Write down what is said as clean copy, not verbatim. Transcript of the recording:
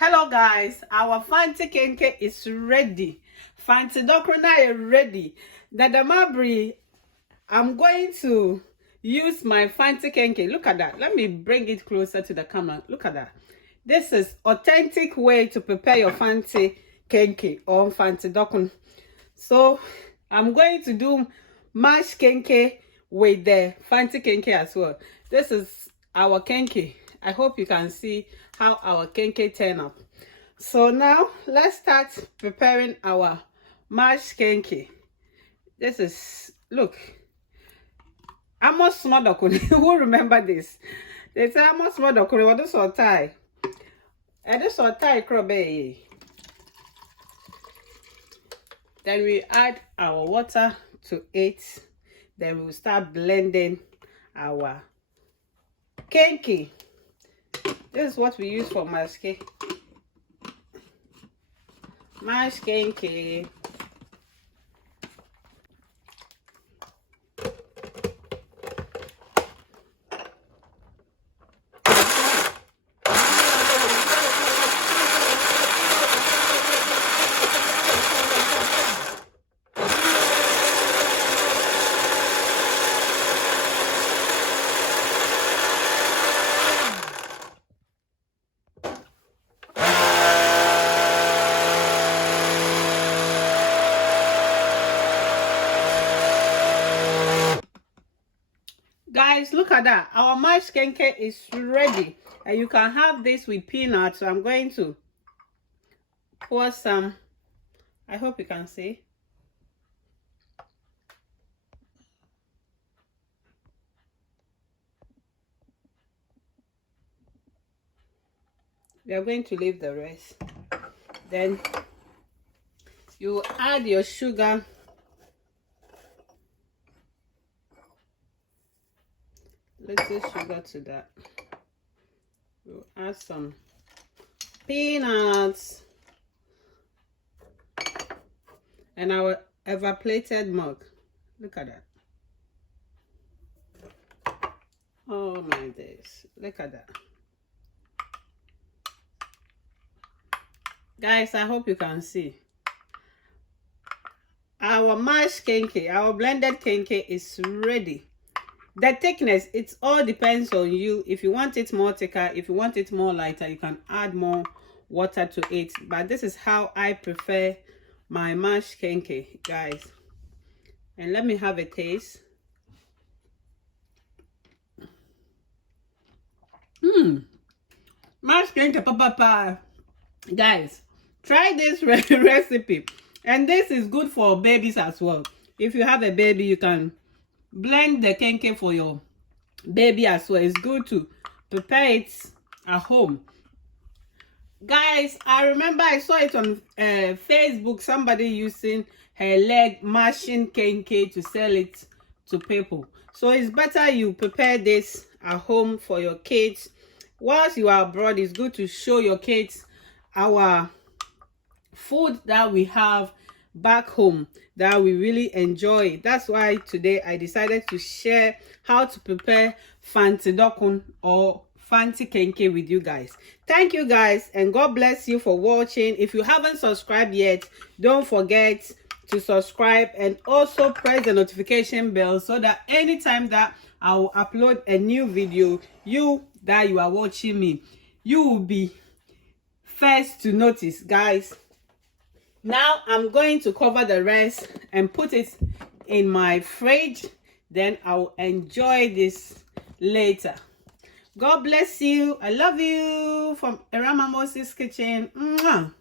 Hello guys, our Fante Kenkey is ready. Fante Kenkey is ready. Dadamabri, I'm going to use my Fante Kenkey. Look at that. Let me bring it closer to the camera. Look at that. This is authentic way to prepare your Fante Kenkey or Fante Kenkey. So I'm going to do mashed Kenkey with the Fante Kenkey as well. This is our Kenkey. I hope you can see how our Kenkey turn up. So now let's start preparing our mashed Kenkey. This is, look, almost small dokuni. Who remember this? They say almost small dokuni. What is our tie? And this our tie crobbe. Then we add our water to it. Then we'll start blending our Kenkey. This is what we use for mashed Kenkey. Guys, look at that. Our mashed Kenkey is ready. And you can have this with peanuts. So I'm going to pour some. I hope you can see. We are going to leave the rest. Then you add your sugar. Little sugar to that. We'll add some peanuts and our evaporated milk. Look at that. Oh my days, look at that. Guys, I hope you can see. Our mashed Kenkey, our blended Kenkey is ready. The thickness, it all depends on you. If you want it more thicker, if you want it more lighter, you can add more water to it. But this is how I prefer my mashed Kenkey, guys. And let me have a taste. Mashed Kenkey, papa. Guys, try this recipe. And this is good for babies as well. If you have a baby, you can blend the Kenkey for your baby as well. It's good to prepare it at home. Guys, I remember I saw it on Facebook, somebody using her leg mashing Kenkey to sell it to people. So it's better you prepare this at home for your kids. Whilst you are abroad, it's good to show your kids our food that we have back home that we really enjoy. That's why today I decided to share how to prepare Fante Kenkey or Fante Kenkey with you guys. Thank you guys, and God bless you for watching. If you haven't subscribed yet, don't forget to subscribe and also press the notification bell so that anytime that I will upload a new video, you are watching me, you will be first to notice, guys. Now I'm going to cover the rest and put it in my fridge. Then I'll enjoy this later. God bless you. I love you from Erama Moses Kitchen. Mwah.